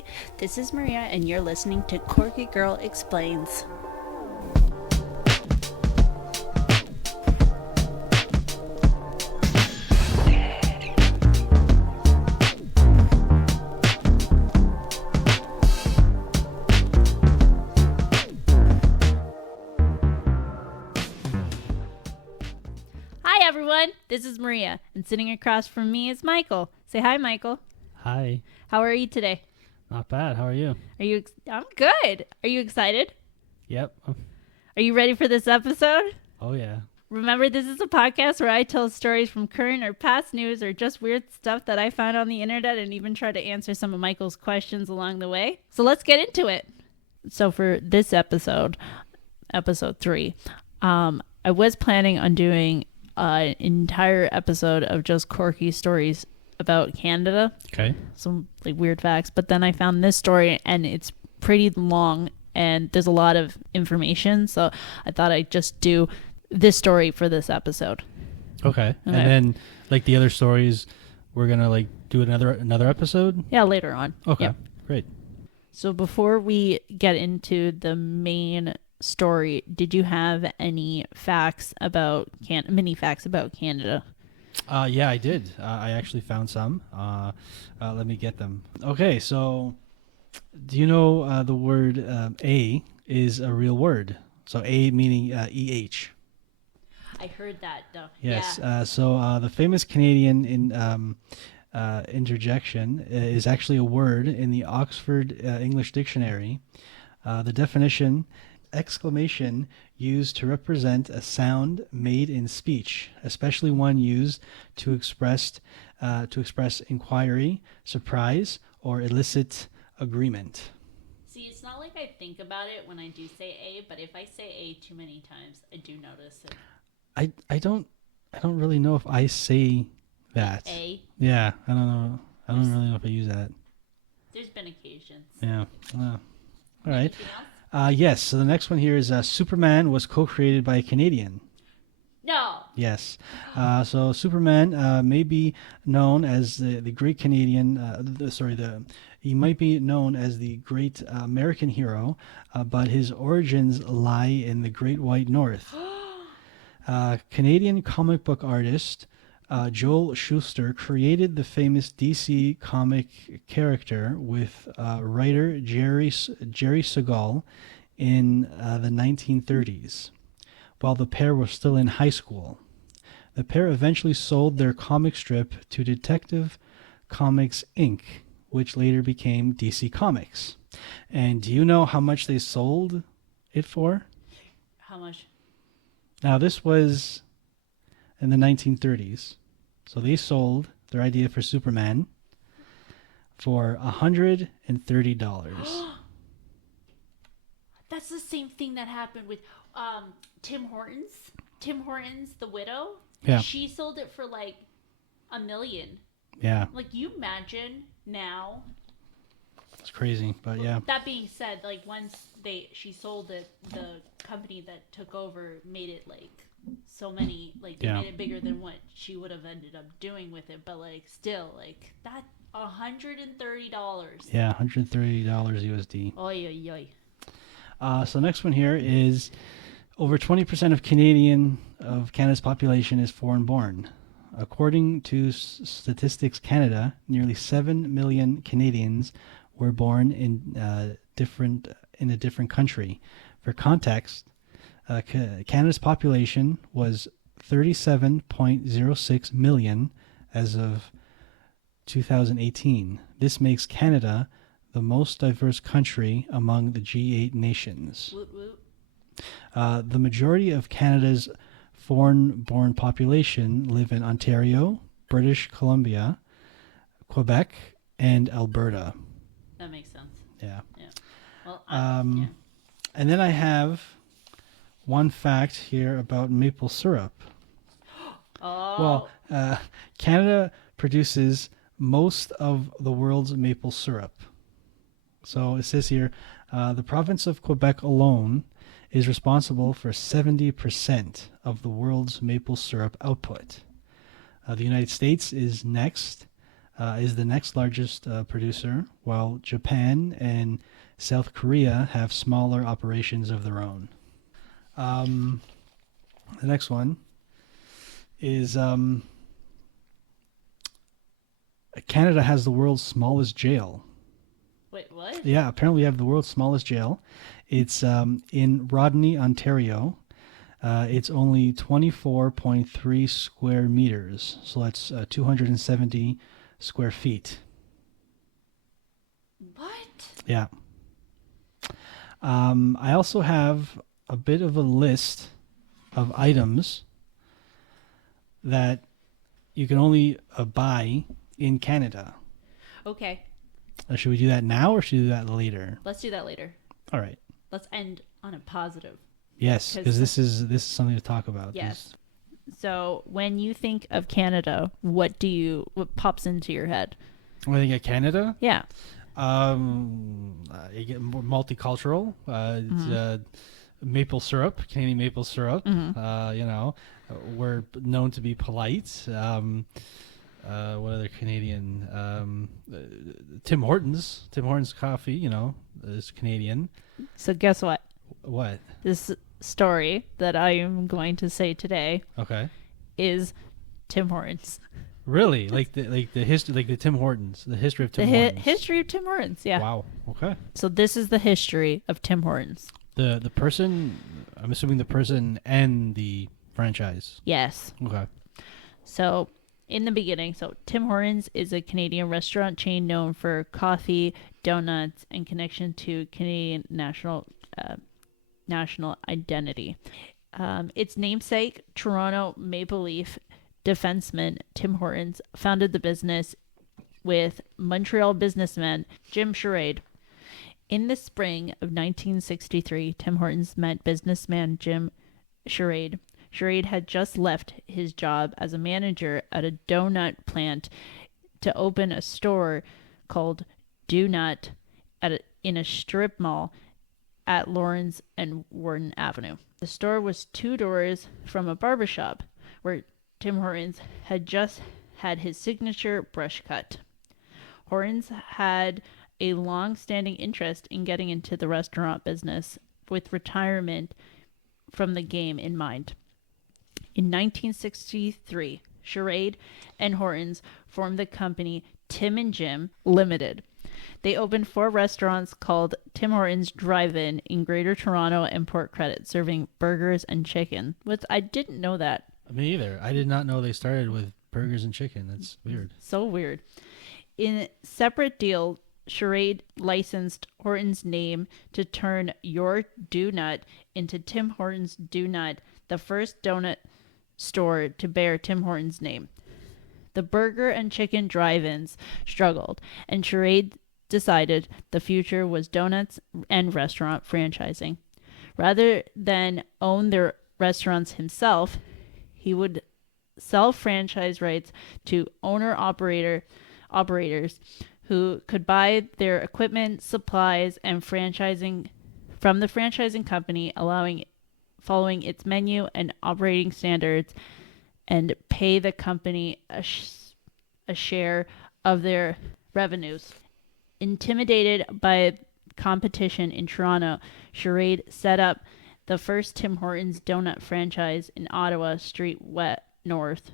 Hi, this is Maria, and you're listening to Corky Girl Explains. Hi, everyone. This is Maria, and sitting across from me is Michael. Say hi, Michael. Hi. How are you today? Not bad. How are you? I'm good. Are you excited? Yep. Are you ready for this episode? Oh, yeah. Remember, this is a podcast where I tell stories from current or past news or just weird stuff that I found on the internet and even try to answer some of Michael's questions along the way. So let's get into it. So for this episode 3, I was planning on doing an entire episode of just Corky stories about Canada. Okay. Some like weird facts. But then I found this story and it's pretty long and there's a lot of information. So I thought I'd just do this story for this episode. Okay. And then like the other stories, we're going to like do another episode? Yeah, later on. Okay. Yep. Great. So before we get into the main story, did you have any facts about mini facts about Canada? Yeah, I did. I actually found some. Let me get them. Okay, so do you know the word A is a real word? So A meaning EH. I heard that, though. Yes. Yeah. So the famous Canadian interjection is actually a word in the Oxford English Dictionary. The definition: exclamation used to represent a sound made in speech, especially one used to express inquiry, surprise, or elicit agreement. See, it's not like I think about it when I do say A, but if I say A too many times, I do notice it. I don't really know if I say that. A? Yeah, I don't know. I don't really know if I use that. There's been occasions. Yeah. All right. Anything else? Yes. So the next one here is Superman was co-created by a Canadian. No. Yes. So Superman may be known as the great Canadian. He might be known as the great American hero, but his origins lie in the Great White North. Canadian comic book artist Joel Shuster created the famous DC comic character with writer Jerry Segal in the 1930s, while the pair were still in high school. The pair eventually sold their comic strip to Detective Comics Inc., which later became DC Comics. And do you know how much they sold it for? How much? Now, this was in the 1930s. So they sold their idea for Superman for $130. That's the same thing that happened with Tim Hortons. Tim Hortons, the widow. Yeah. She sold it for like $1 million. Yeah. Like, you imagine now. It's crazy, but yeah. That being said, like, once she sold it, the company that took over made it like so many, like, they made it bigger than what she would have ended up doing with it. But like, still, like, that $130. Yeah, $130 USD. Oy, oy, oy. So next one here is over 20% of Canada's population is foreign born. According to Statistics Canada, nearly 7 million Canadians were born in a different country. For context, Canada's population was 37.06 million as of 2018. This makes Canada the most diverse country among the G8 nations. Woot, woot. The majority of Canada's foreign-born population live in Ontario, British Columbia, Quebec, and Alberta. That makes sense. Yeah. Well, And then I have one fact here about maple syrup. Oh. Well, Canada produces most of the world's maple syrup. So it says here, the province of Quebec alone is responsible for 70% of the world's maple syrup output. The United States is next is the next largest producer, while Japan and South Korea have smaller operations of their own. The next one is Canada has the world's smallest jail. Wait, what? Yeah, apparently we have the world's smallest jail. It's in Rodney, Ontario. It's only 24.3 square meters, so that's 270 square feet. What? Yeah. I also have a bit of a list of items that you can only buy in Canada. Okay, Should we do that now or should we do that later? let's do that later. All right. Let's end on a positive. Yes, 'Cause- because this is something to talk about. Yes. So when you think of Canada, what pops into your head? When I think of Canada, Yeah. you get more multicultural. Maple syrup, Canadian maple syrup. We're known to be polite. What other Canadian? Tim Hortons. Tim Hortons coffee, is Canadian. So guess what? What? This story that I am going to say today Okay. is Tim Hortons. Really? Like the history, like the Tim Hortons, the history of The Tim Hortons. history of Tim Hortons. Yeah. Wow. Okay. So this is the history of Tim Hortons. The person, I'm assuming the person and the franchise. Yes. Okay. So in the beginning, Tim Hortons is a Canadian restaurant chain known for coffee, donuts, and connection to Canadian national identity. Its namesake, Toronto Maple Leaf defenseman Tim Hortons, founded the business with Montreal businessman Jim Charade. In the spring of 1963, Tim Hortons met businessman Jim Charade. Charade had just left his job as a manager at a donut plant to open a store called Do Nut in a strip mall at Lawrence and Wharton Avenue. The store was 2 doors from a barbershop where Tim Hortons had just had his signature brush cut. Hortons had a long-standing interest in getting into the restaurant business with retirement from the game in mind. In 1963, Charade and Hortons formed the company Tim and Jim Limited. They opened 4 restaurants called Tim Hortons Drive-In in Greater Toronto and Port Credit, serving burgers and chicken. Which I didn't know that. Me either. I did not know they started with burgers and chicken. That's weird. So weird. In a separate deal, Charade licensed Hortons' name to turn Your Do Nut into Tim Hortons Do Nut, the first donut store to bear Tim Hortons' name. The burger and chicken drive-ins struggled, and Charade decided the future was donuts and restaurant franchising. Rather than own their restaurants himself, he would sell franchise rights to operators who could buy their equipment, supplies, and franchising from the franchising company, following its menu and operating standards, and pay the company a share of their revenues. Intimidated by competition in Toronto, Charade set up the first Tim Hortons donut franchise in Ottawa Street North,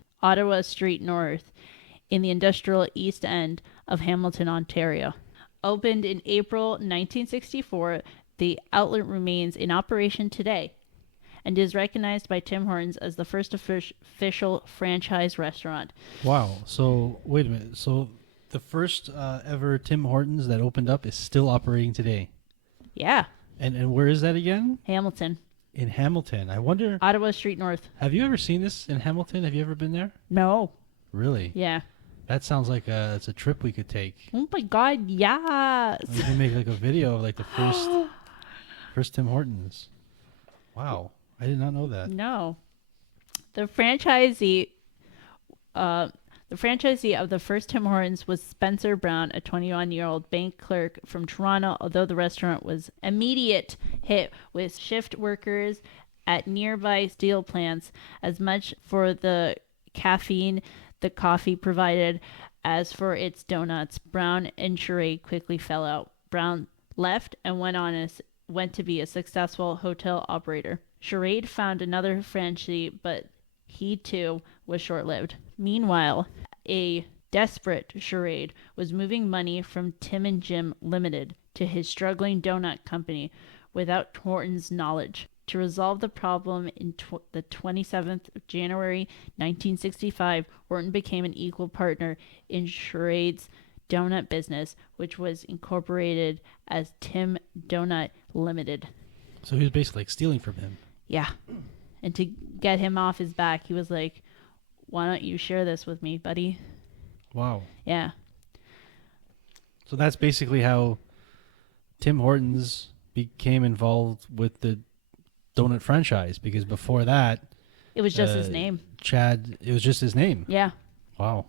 in the industrial East End of Hamilton, Ontario. Opened in April 1964, the outlet remains in operation today and is recognized by Tim Hortons as the first official franchise restaurant. Wow. So, wait a minute. So, the first ever Tim Hortons that opened up is still operating today. Yeah. And where is that again? Hamilton. In Hamilton. I wonder, Ottawa Street North. have you ever seen this in Hamilton? Have you ever been there? No. Really? Yeah. That sounds like it's a trip we could take. Oh my God, yes. We can make like a video of like the first Tim Hortons. Wow. I did not know that. No. The franchisee of the first Tim Hortons was Spencer Brown, a 21-year-old bank clerk from Toronto, although the restaurant was immediate hit with shift workers at nearby steel plants as much for the caffeine the coffee provided As for its donuts, Brown and Charade quickly fell out. Brown left and went to be a successful hotel operator. Charade found another franchisee, but he too was short-lived. Meanwhile, a desperate Charade was moving money from Tim and Jim Limited to his struggling donut company without Horton's knowledge. To resolve the problem in the 27th of January 1965, Horton became an equal partner in Charade's donut business, which was incorporated as Tim Donut Limited. So he was basically like stealing from him. Yeah. And to get him off his back, he was like, why don't you share this with me, buddy? Wow. Yeah. So that's basically how Tim Hortons became involved with the donut franchise, because before that, it was just his name. It was just his name. Yeah. Wow.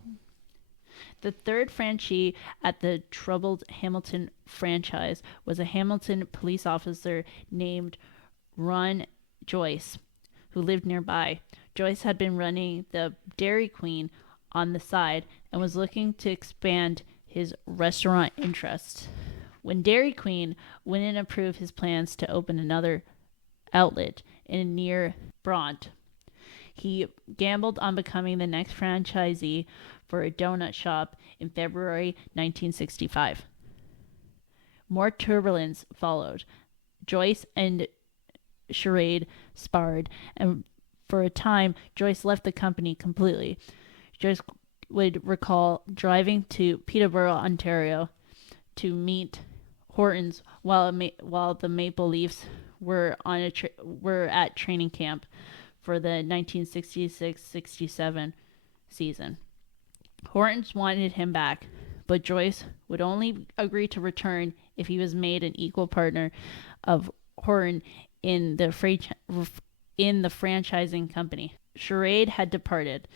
The third franchisee at the troubled Hamilton franchise was a Hamilton police officer named Ron Joyce, who lived nearby. Joyce had been running the Dairy Queen on the side and was looking to expand his restaurant interests. When Dairy Queen wouldn't approve his plans to open another outlet near Bront, he gambled on becoming the next franchisee for a donut shop in February 1965. More turbulence followed. Joyce and Charade sparred, and for a time, Joyce left the company completely. Joyce would recall driving to Peterborough, Ontario, to meet Hortons while the Maple Leafs were at training camp for the 1966-67 season. Hortons wanted him back, but Joyce would only agree to return if he was made an equal partner of Horton in the franchising company. Charade had departed,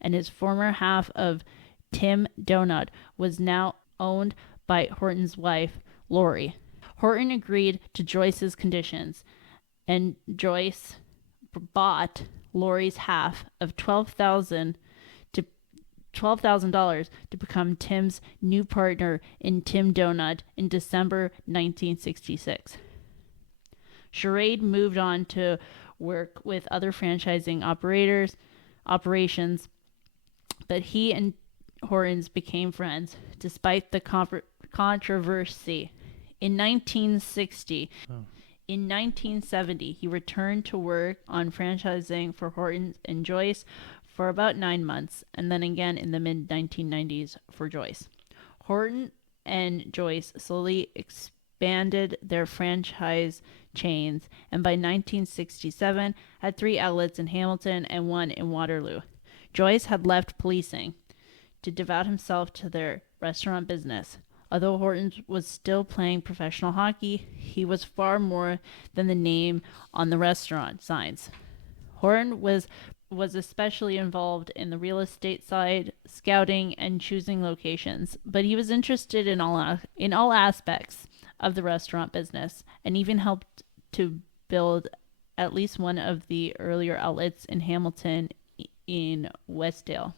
and his former half of Tim Donut was now owned by Horton's wife, Lori. Horton agreed to Joyce's conditions, and Joyce bought Lori's half of $12,000 to become Tim's new partner in Tim Donut in December 1966. Charade moved on to work with other franchising operations, but he and Hortons became friends despite the controversy. In 1970, he returned to work on franchising for Hortons and Joyce for about 9 months, and then again in the mid-1990s for Joyce. Horton and Joyce slowly expanded their franchise chains, and by 1967 had 3 outlets in Hamilton and 1 in Waterloo. Joyce had left policing to devote himself to their restaurant business. Although Horton was still playing professional hockey, he was far more than the name on the restaurant signs. Horton was especially involved in the real estate side, scouting, and choosing locations, but he was interested in all aspects of the restaurant business, and even helped to build at least one of the earlier outlets in Hamilton in Westdale.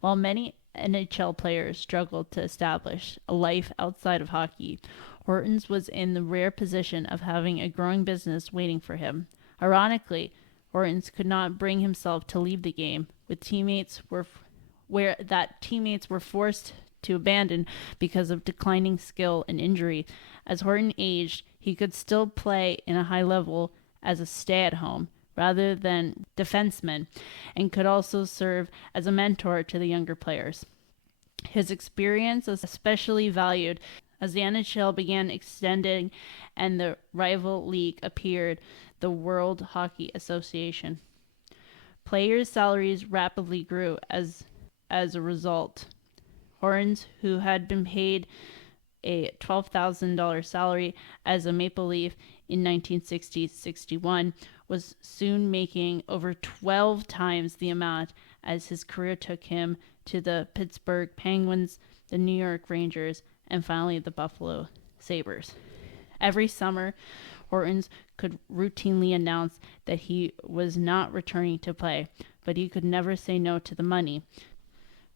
While many NHL players struggled to establish a life outside of hockey, Hortons was in the rare position of having a growing business waiting for him. Ironically, Hortons could not bring himself to leave the game, teammates were forced to abandon because of declining skill and injury. As Horton aged, he could still play in a high level as a stay-at-home rather than defenseman, and could also serve as a mentor to the younger players. His experience was especially valued as the NHL began extending and the rival league appeared, the World Hockey Association. Players' salaries rapidly grew as a result. Hortons, who had been paid a $12,000 salary as a Maple Leaf in 1960-61, was soon making over 12 times the amount as his career took him to the Pittsburgh Penguins, the New York Rangers, and finally the Buffalo Sabres. Every summer, Hortons could routinely announce that he was not returning to play, but he could never say no to the money.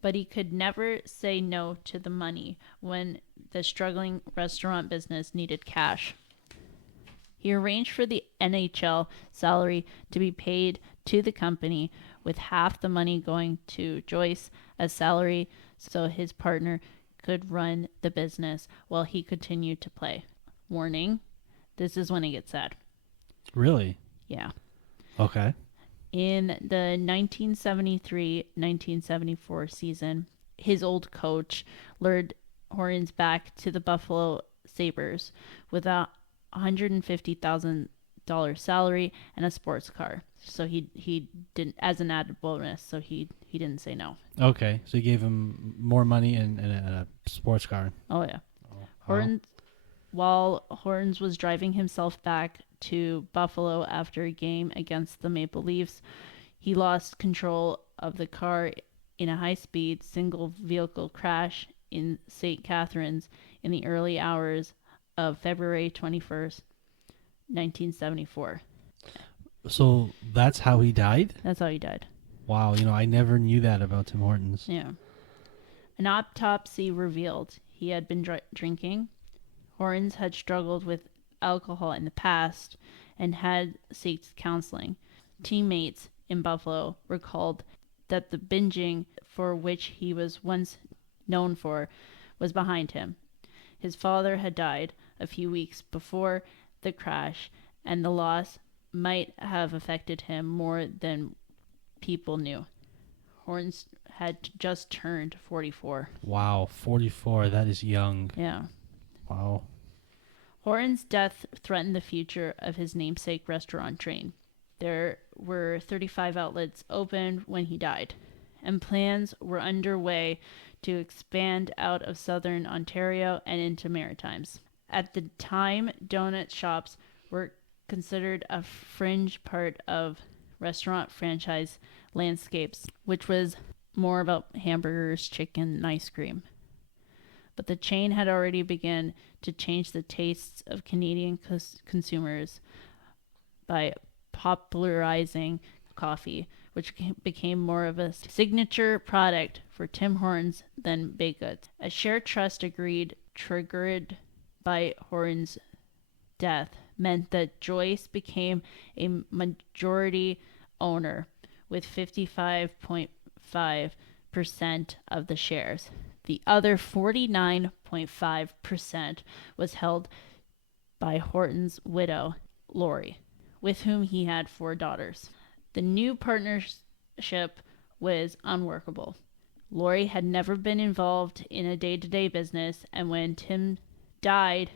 but he could never say no to the money when the struggling restaurant business needed cash. He arranged for the NHL salary to be paid to the company, with half the money going to Joyce as salary so his partner could run the business while he continued to play. Warning, this is when it gets sad. Really? Yeah. Okay. In the 1973-1974 season, his old coach lured Hortons back to the Buffalo Sabres with a $150,000 salary and a sports car. So he didn't, as an added bonus. So he didn't say no. Okay. So you gave him more money and a sports car. Oh yeah. Oh, Hortons, while Hortons was driving himself back to Buffalo after a game against the Maple Leafs, he lost control of the car in a high-speed single vehicle crash in St. Catharines in the early hours of February 21st, 1974. So that's how he died? That's how he died. Wow, I never knew that about Tim Hortons. Yeah. An autopsy revealed he had been drinking. Hortons had struggled with alcohol in the past and had sought counseling. Teammates in Buffalo recalled that the binging for which he was once known for was behind him. His father had died a few weeks before the crash, and the loss might have affected him more than people knew. Hortons had just turned 44. Wow, 44. That is young. Yeah. Wow. Horton's death threatened the future of his namesake restaurant chain. There were 35 outlets open when he died, and plans were underway to expand out of southern Ontario and into Maritimes. At the time, donut shops were considered a fringe part of restaurant franchise landscapes, which was more about hamburgers, chicken, and ice cream. But the chain had already begun to change the tastes of Canadian consumers by popularizing coffee, which became more of a signature product for Tim Hortons than baked goods. A shared trust triggered by Hortons' death meant that Joyce became a majority owner with 55.5% of the shares. The other 49.5% was held by Horton's widow, Lori, with whom he had 4 daughters. The new partnership was unworkable. Lori had never been involved in a day-to-day business, and when Tim died,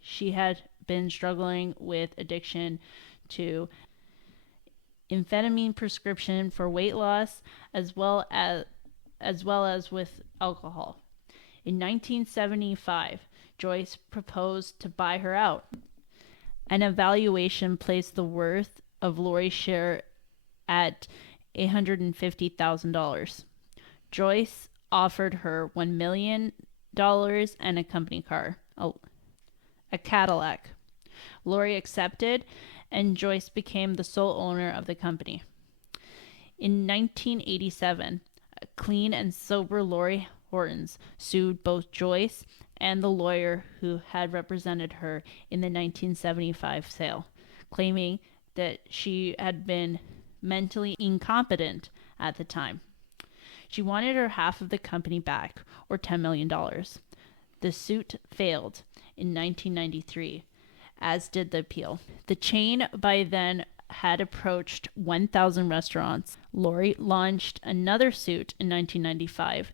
she had been struggling with addiction to amphetamine prescription for weight loss, as well as with alcohol. In 1975, Joyce proposed to buy her out. An evaluation placed the worth of Lori's share at $850,000. Joyce offered her $1 million and a company car, a Cadillac. Lori accepted, and Joyce became the sole owner of the company. In 1987, a clean and sober Lori Hortons sued both Joyce and the lawyer who had represented her in the 1975 sale, claiming that she had been mentally incompetent at the time. She wanted her half of the company back, or $10 million. The suit failed in 1993, as did the appeal. The chain by then had approached 1,000 restaurants. Lori launched another suit in 1995,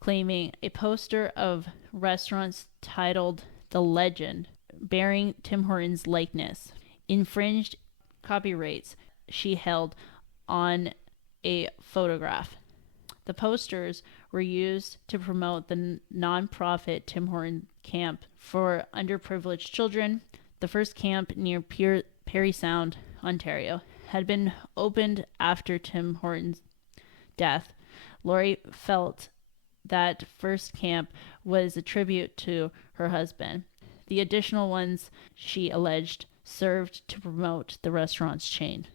claiming a poster of restaurants titled The Legend, bearing Tim Hortons' likeness, infringed copyrights she held on a photograph. The posters were used to promote the non-profit Tim Horton Camp for underprivileged children. The first camp near Parry Sound, Ontario, had been opened after Tim Horton's death. Lori felt that first camp was a tribute to her husband. The additional ones, she alleged, served to promote the restaurant's chain.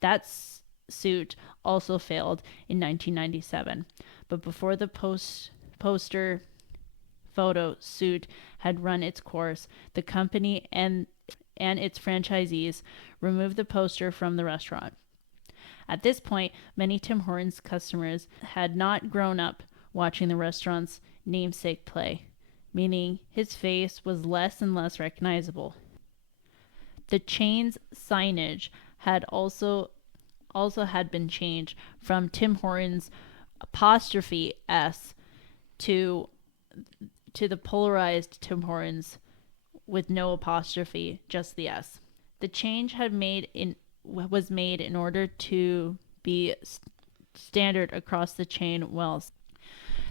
That suit also failed in 1997, but before the poster photo shoot had run its course, the company and its franchisees removed the poster from the restaurant. At this point, many Tim Hortons customers had not grown up watching the restaurant's namesake play, meaning his face was less and less recognizable. The chain's signage had also had been changed from Tim Hortons apostrophe S to the polarized Tim Hortons with no apostrophe, just the S. The change was made in order to be standard across the chain.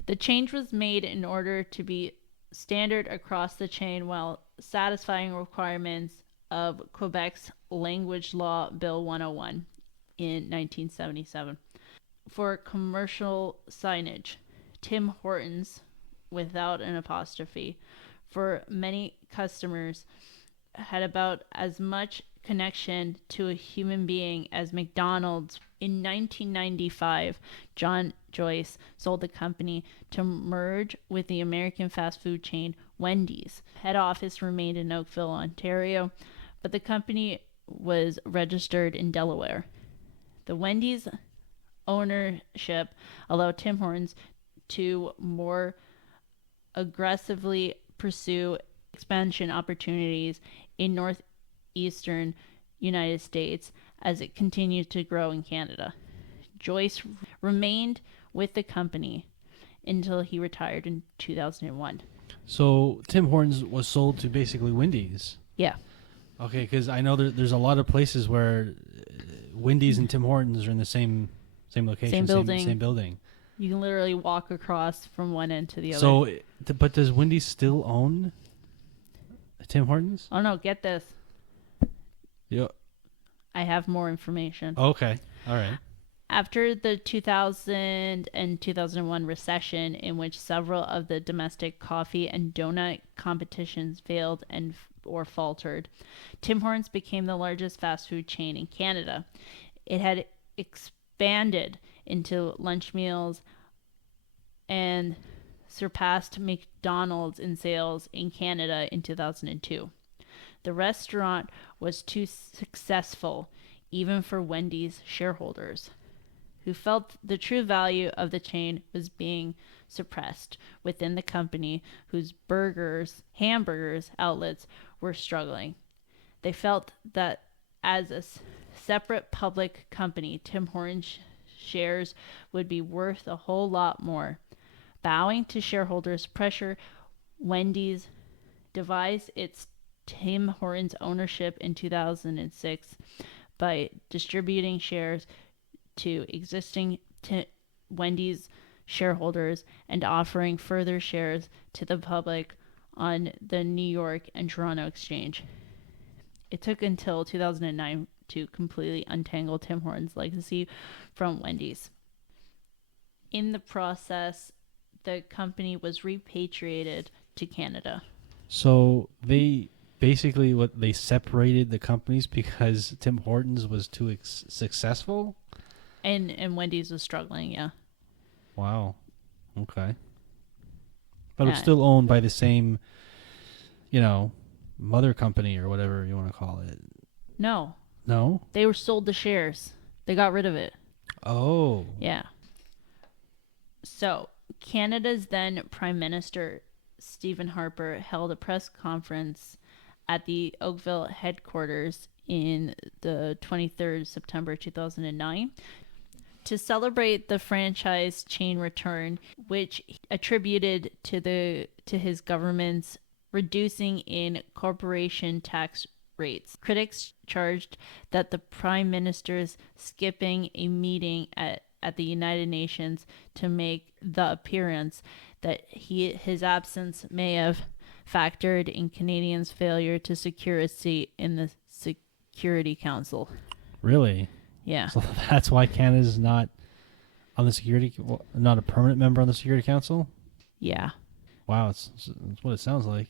The change was made in order to be standard across the chain while satisfying requirements of Quebec's Language Law Bill 101 in 1977. For commercial signage, Tim Hortons without an apostrophe for many customers had about as much connection to a human being as McDonald's. In 1995, John Joyce sold the company to merge with the American fast food chain Wendy's. Head office remained in Oakville, Ontario, but the company was registered in Delaware. The Wendy's ownership allowed Tim Hortons to more aggressively pursue expansion opportunities in northeastern United States as it continued to grow in Canada. Joyce remained with the company until he retired in 2001. So Tim Hortons was sold to basically Wendy's. Yeah. Okay, because I know there's a lot of places where Wendy's and Tim Hortons are in the same location, same building. You can literally walk across from one end to the other. So, but does Wendy's still own Tim Hortons? Oh no, get this. Yeah. I have more information. Okay. All right. After the 2000 and 2001 recession, in which several of the domestic coffee and donut competitions failed or faltered, Tim Hortons became the largest fast food chain in Canada. It had expanded into lunch meals and surpassed McDonald's in sales in Canada in 2002. The restaurant was too successful even for Wendy's shareholders, who felt the true value of the chain was being suppressed within the company, whose hamburgers outlets were struggling. They felt that as a separate public company, Tim Hortons shares would be worth a whole lot more. Bowing to shareholders' pressure, Wendy's devised its Tim Hortons ownership in 2006 by distributing shares to existing Wendy's shareholders and offering further shares to the public on the New York and Toronto exchange. It took until 2009 to completely untangle Tim Hortons' legacy from Wendy's. In the process, the company was repatriated to Canada. So they basically they separated the companies because Tim Hortons was too successful? And Wendy's was struggling, yeah. Wow. Okay. But it's still owned by the same, mother company or whatever you want to call it. No. No? They were sold the shares. They got rid of it. Oh. Yeah. So, Canada's then Prime Minister, Stephen Harper, held a press conference at the Oakville headquarters in the 23rd September 2009 to celebrate the franchise chain return, which he attributed to his government's reducing in corporation tax rates. Critics charged that the Prime Minister's skipping a meeting at the United Nations to make the appearance that his absence may have factored in Canadians' failure to secure a seat in the Security Council. Really? Yeah. So that's why Canada's not on the not a permanent member on the Security Council? Yeah. Wow, that's what it sounds like.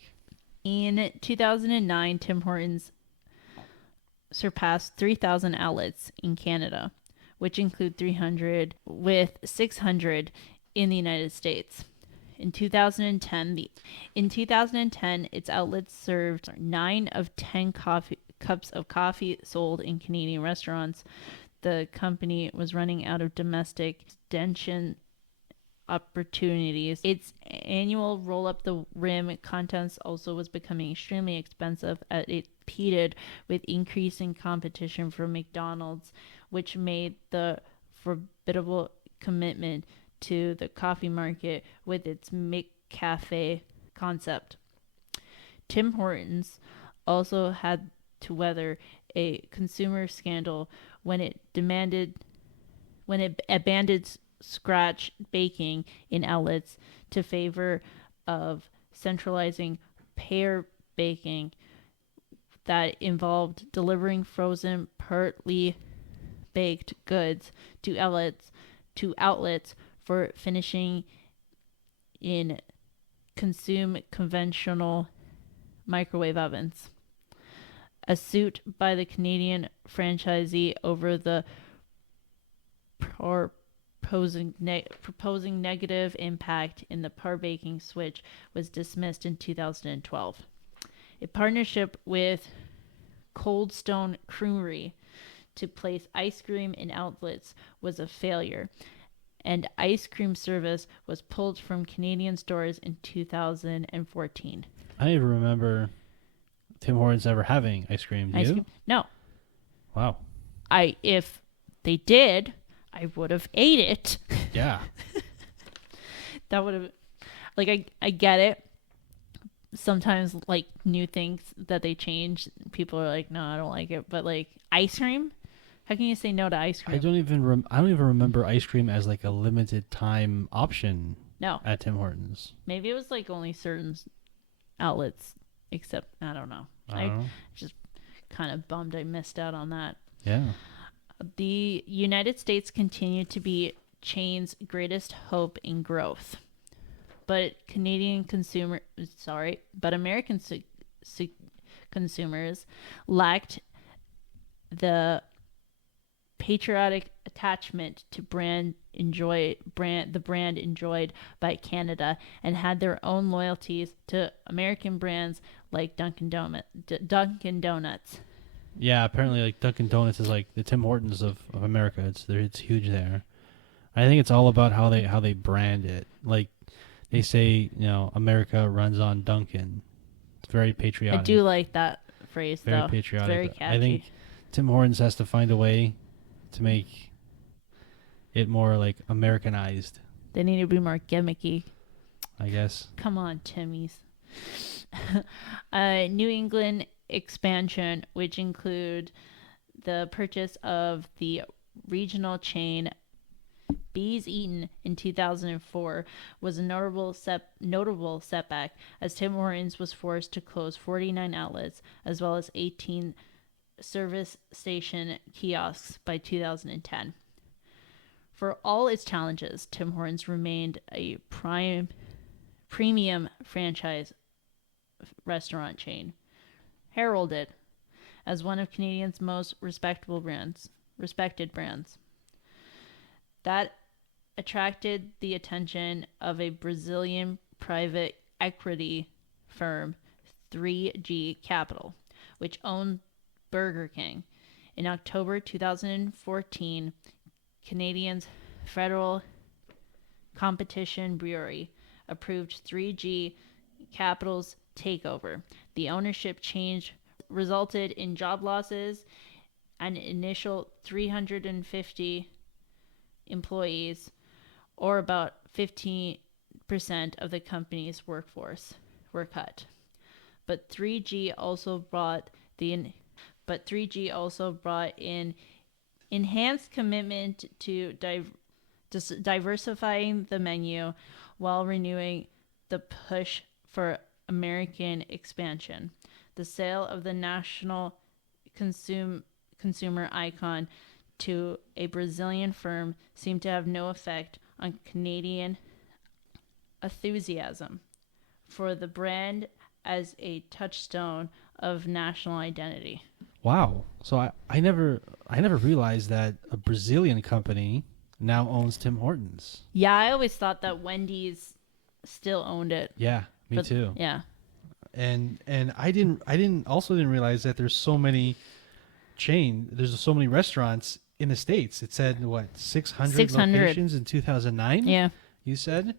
In 2009, Tim Hortons surpassed 3,000 outlets in Canada, which include 300 with 600 in the United States. In 2010, its outlets served 9 of 10 cups of coffee sold in Canadian restaurants. The company was running out of domestic extension opportunities. Its annual roll up the rim contest also was becoming extremely expensive as it competed with increasing competition from McDonald's, which made the formidable commitment to the coffee market with its McCafe concept. Tim Hortons also had to weather a consumer scandal when it abandoned scratch baking in outlets to favor of centralizing pair baking that involved delivering frozen, partly baked goods to outlets for finishing in conventional microwave ovens. A suit by the Canadian franchisee over the proposing negative impact in the par baking switch was dismissed in 2012. A partnership with Cold Stone Creamery to place ice cream in outlets was a failure, and ice cream service was pulled from Canadian stores in 2014. I don't even remember Tim Hortons ever having ice cream. Do you? No. Wow. If they did, I would have ate it. Yeah. That would have, like, I get it. Sometimes, like, new things that they change, people are like, no, I don't like it. But, like, ice cream? How can you say no to ice cream? I don't even remember ice cream as like a limited time option. No. At Tim Hortons. Maybe it was like only certain outlets, except I don't know. I just kind of bummed I missed out on that. Yeah. The United States continued to be chain's greatest hope in growth, but American consumers lacked the patriotic attachment to the brand enjoyed by Canada, and had their own loyalties to American brands like Dunkin' Donuts. Yeah, apparently like Dunkin' Donuts is like the Tim Hortons of America. It's huge there. I think it's all about how they brand it. Like they say, America runs on Dunkin'. It's very patriotic. I do like that phrase very though. Patriotic. It's very catchy. I think Tim Hortons has to find a way to make it more like Americanized. They need to be more gimmicky, I guess. Come on, Timmys. New England expansion, which include the purchase of the regional chain Bees Eaten in 2004, was a notable setback, as Tim Hortons was forced to close 49 outlets as well as 18 service station kiosks by 2010. For all its challenges, Tim Hortons remained a premium franchise restaurant chain, heralded as one of Canadians' most respected brands. That attracted the attention of a Brazilian private equity firm, 3G Capital, which owned Burger King. In October 2014, Canadians' Federal Competition Bureau approved 3G Capital's takeover. The ownership change resulted in job losses and initial 350 employees, or about 15% of the company's workforce, were cut. But 3G also brought in enhanced commitment to diversifying the menu while renewing the push for American expansion. The sale of the national consumer icon to a Brazilian firm seemed to have no effect on Canadian enthusiasm for the brand as a touchstone of national identity. Wow. So I never realized that a Brazilian company now owns Tim Hortons. Yeah, I always thought that Wendy's still owned it. Yeah, me too. Yeah. And I didn't realize that there's so many restaurants in the States. It said what, 600 locations in 2009? Yeah. You said?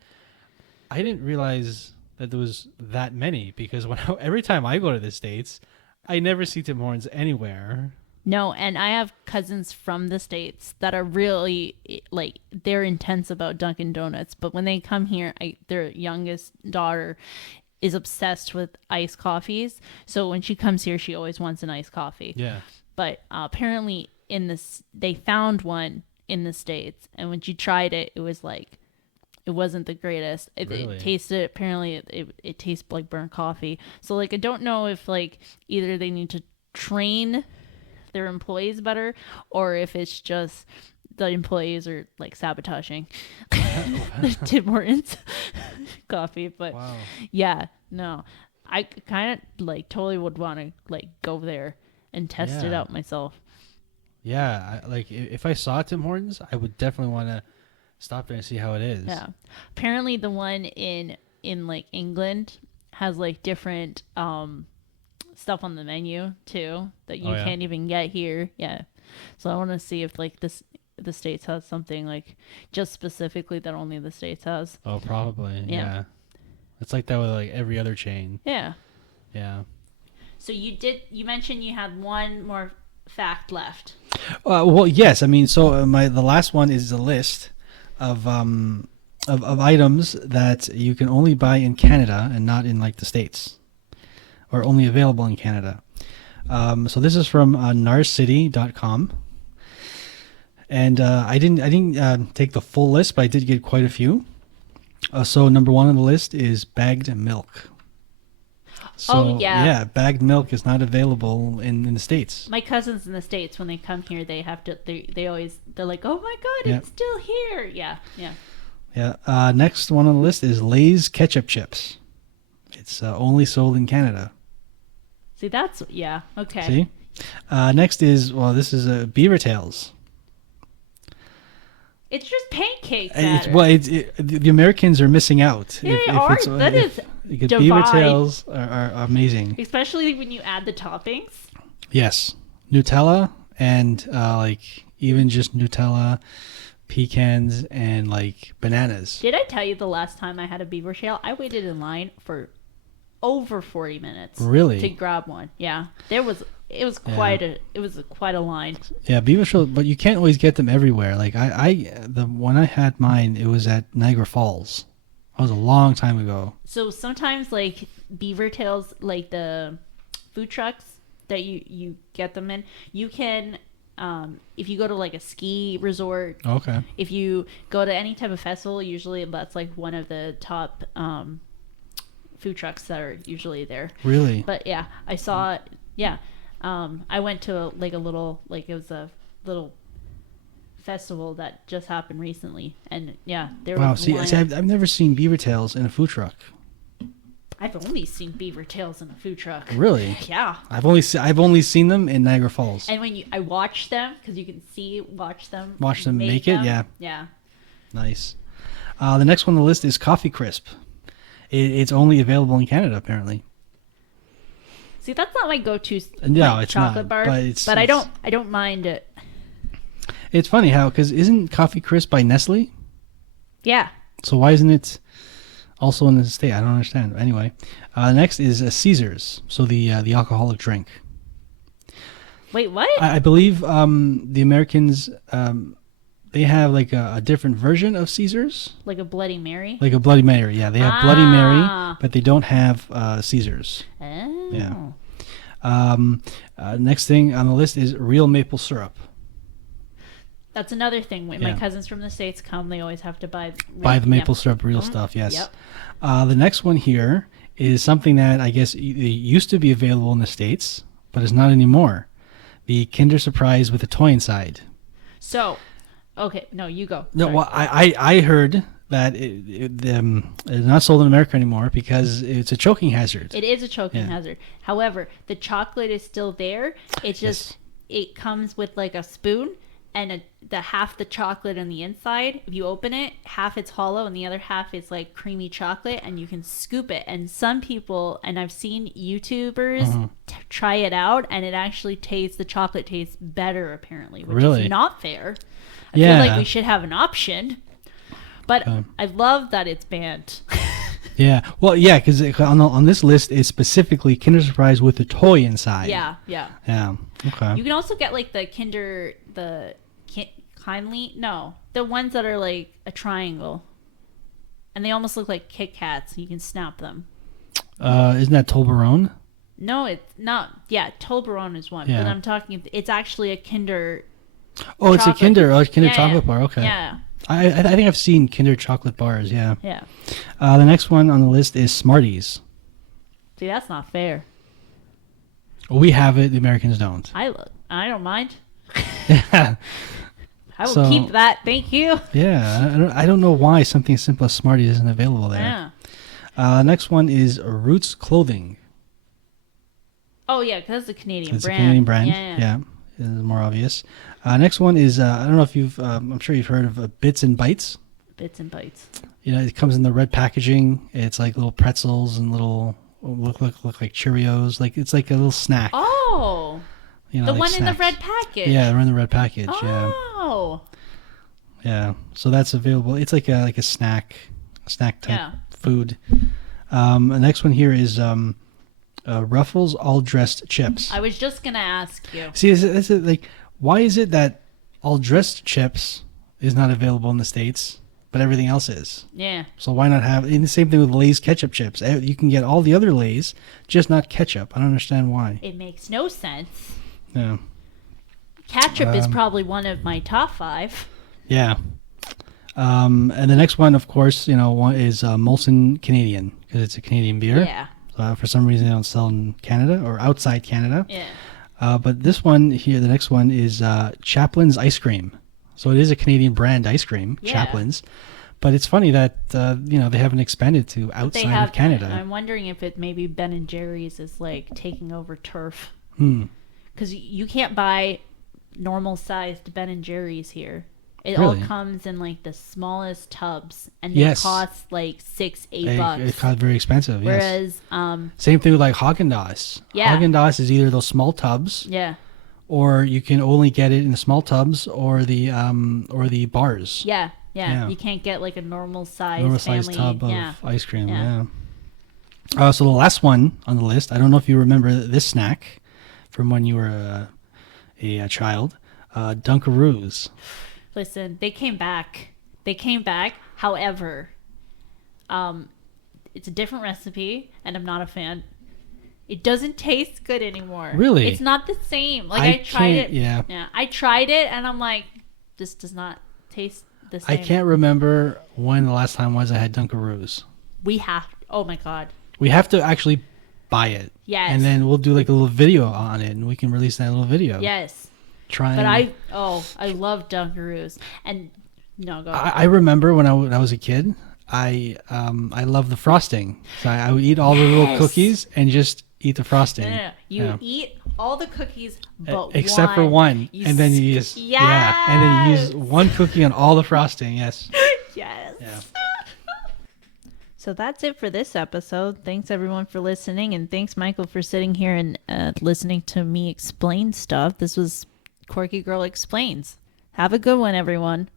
I didn't realize that there was that many, because every time I go to the States, I never see Tim Hortons anywhere. No, and I have cousins from the States that are really, like, they're intense about Dunkin' Donuts. But when they come here, their youngest daughter is obsessed with iced coffees. So when she comes here, she always wants an iced coffee. Yeah. But apparently they found one in the States. And when she tried it, it was like, it wasn't the greatest. Really? It tasted, apparently it tastes like burnt coffee. So, like, I don't know if, like, either they need to train their employees better, or if it's just the employees are, like, sabotaging Tim Hortons coffee. But Wow. yeah, no, I kind of, like, totally would want to, like, go there and test it out myself. Yeah, if I saw Tim Hortons, I would definitely want to stop there and see how it is. Yeah, apparently the one in like England has, like, different stuff on the menu too that you can't even get here. Yeah, so I want to see if, like, the States has something, like, just specifically that only the States has. Oh, probably. Yeah. It's like that with, like, every other chain. Yeah. Yeah. So you mentioned you had one more fact left. Well, yes. I mean, so the last one is a list of items that you can only buy in Canada and not in, like, the States, or only available in Canada. So this is from narcity.com. And I didn't take the full list, but I did get quite a few. So number one on the list is bagged milk. So, yeah, bagged milk is not available in the States. My cousins in the States, when they come here, they have to. They're like, oh my God, it's still here. Yeah. Yeah. Next one on the list is Lay's ketchup chips. It's only sold in Canada. See, that's okay. See, next is this is beaver tails. It's just pancake batter. The Americans are missing out. That is beaver tails are amazing, especially when you add the toppings. Yes, Nutella and like even just Nutella, pecans, and like bananas. Did I tell you the last time I had a beaver tail? I waited in line for over 40 minutes. Really? To grab one. Yeah, it was quite a line. Yeah, beaver tails, but you can't always get them everywhere. Like when I had mine, it was at Niagara Falls. That was a long time ago. So sometimes, like, beaver tails, like the food trucks that you get them in, you can, if you go to, like, a ski resort. Okay. If you go to any type of festival, usually that's, like, one of the top food trucks that are usually there. Really? But yeah, I saw it. Yeah. I went to a little, like, it was a little festival that just happened recently, and there was one. See, I've never seen beaver tails in a food truck. I've only seen beaver tails in a food truck. Really? Yeah. I've only seen them in Niagara Falls. And when I watch them, because you can watch them make it. Yeah. Yeah. Nice. The next one on the list is Coffee Crisp. It's only available in Canada, apparently. See, that's not my go-to. No, it's chocolate not, bar, but I don't mind it. It's funny because isn't Coffee Crisp by Nestle? Yeah. So why isn't it also in the state? I don't understand. Anyway, next is Caesars. So the alcoholic drink. Wait, what? I believe the Americans they have like a different version of Caesars. Like a Bloody Mary? Like a Bloody Mary, yeah. They have Bloody Mary, but they don't have Caesars. Oh. Yeah. Next thing on the list is real maple syrup. That's another thing. When my cousins from the States come, they always have to buy the maple syrup, real stuff, yes. Yep. The next one here is something that I guess used to be available in the States, but is not anymore. The Kinder Surprise with a toy inside. So, okay, no, you go. No, Sorry. well, I heard that it's not sold in America anymore because it's a choking hazard. It is a choking hazard. However, the chocolate is still there. It just it comes with like a spoon, and the half the chocolate on the inside, if you open it, half it's hollow and the other half is like creamy chocolate, and you can scoop it. And some people, and I've seen YouTubers try it out, and it actually the chocolate tastes better apparently, which Really? is not fair. I feel like we should have an option, but I love that it's banned. Yeah. Well, yeah, because on this list is specifically Kinder Surprise with a toy inside. Yeah. Yeah. Okay. You can also get like the the ones that are like a triangle, and they almost look like Kit Kats. You can snap them. Isn't that Toblerone? No, it's not. Yeah, Toblerone is one, Yeah. but I'm talking. It's actually a Kinder. Oh, it's a Kinder. Oh, Kinder Yeah, chocolate bar. Okay. Yeah. I think I've seen Kinder chocolate bars. Yeah. Yeah. The next one on the list is Smarties. See, that's not fair. We have it. The Americans don't. I don't mind. Yeah. I will keep that. Thank you. Yeah. I don't know why something as simple as Smarties isn't available there. Yeah. Next one is Roots Clothing. Oh yeah, because it's a Canadian It's brand. a Canadian brand. Yeah. It's more obvious. Next one is I don't know if you've I'm sure you've heard of Bits and Bites. Bits and Bites. You know, it comes in the red packaging. It's like little pretzels and little look like Cheerios. Like it's like a little snack. Oh. You know, The like one in the snacks. red package. Yeah, they're in the red package. Oh. Yeah. So that's available. It's like a snack type food. The next one here is Ruffles all dressed chips. I was just gonna ask you. See, is it like why is it that all dressed chips is not available in the States, but everything else is? Yeah. So why not have and the same thing with Lay's ketchup chips? You can get all the other Lay's, just not ketchup. I don't understand why. It makes no sense. Yeah. Ketchup is probably one of my top 5. Yeah. And the next one, of course, one is Molson Canadian because it's a Canadian beer. Yeah. For some reason, they don't sell in Canada or outside Canada. Yeah. But this one here, the next one is Chaplin's Ice Cream. So it is a Canadian brand ice cream, Yeah. Chaplin's. But it's funny that they haven't expanded to outside of Canada. I'm wondering if it maybe Ben and Jerry's is like taking over turf. Because you can't buy normal sized Ben and Jerry's here. It Really? all comes in like the smallest tubs, and Yes. they cost like $6-8 bucks. It costs very expensive. Yes. Whereas, Same thing with like Haagen-Dazs. Yeah. Haagen-Dazs is either those small tubs, yeah, or you can only get it in the small tubs or the bars. yeah, Yeah. you can't get like a normal size Normal family. size tub of yeah, ice cream. Yeah. Yeah. So the last one on the list, I don't know if you remember this snack from when you were a child, Dunkaroos. Listen, they came back. However, it's a different recipe, and I'm not a fan. It doesn't taste good anymore. Really? It's not the same. Like I tried it. Yeah. I tried it, and I'm like, this does not taste the same. I can't remember when the last time was I had Dunkaroos. Oh my god. We have to actually buy it. Yes. And then we'll do like a little video on it, and we can release that little video. Yes. Try. But I love Dunkaroos, and no, go. I remember when I was a kid, I loved the frosting. So I would eat all the little cookies and just eat the frosting. No. You eat all the cookies, but except for one, and then you use and then you use one cookie on all the frosting. Yes. Yes. Yeah. So that's it for this episode. Thanks everyone for listening, and thanks Michael for sitting here and listening to me explain stuff. This was Corky Girl Explains. Have a good one, everyone.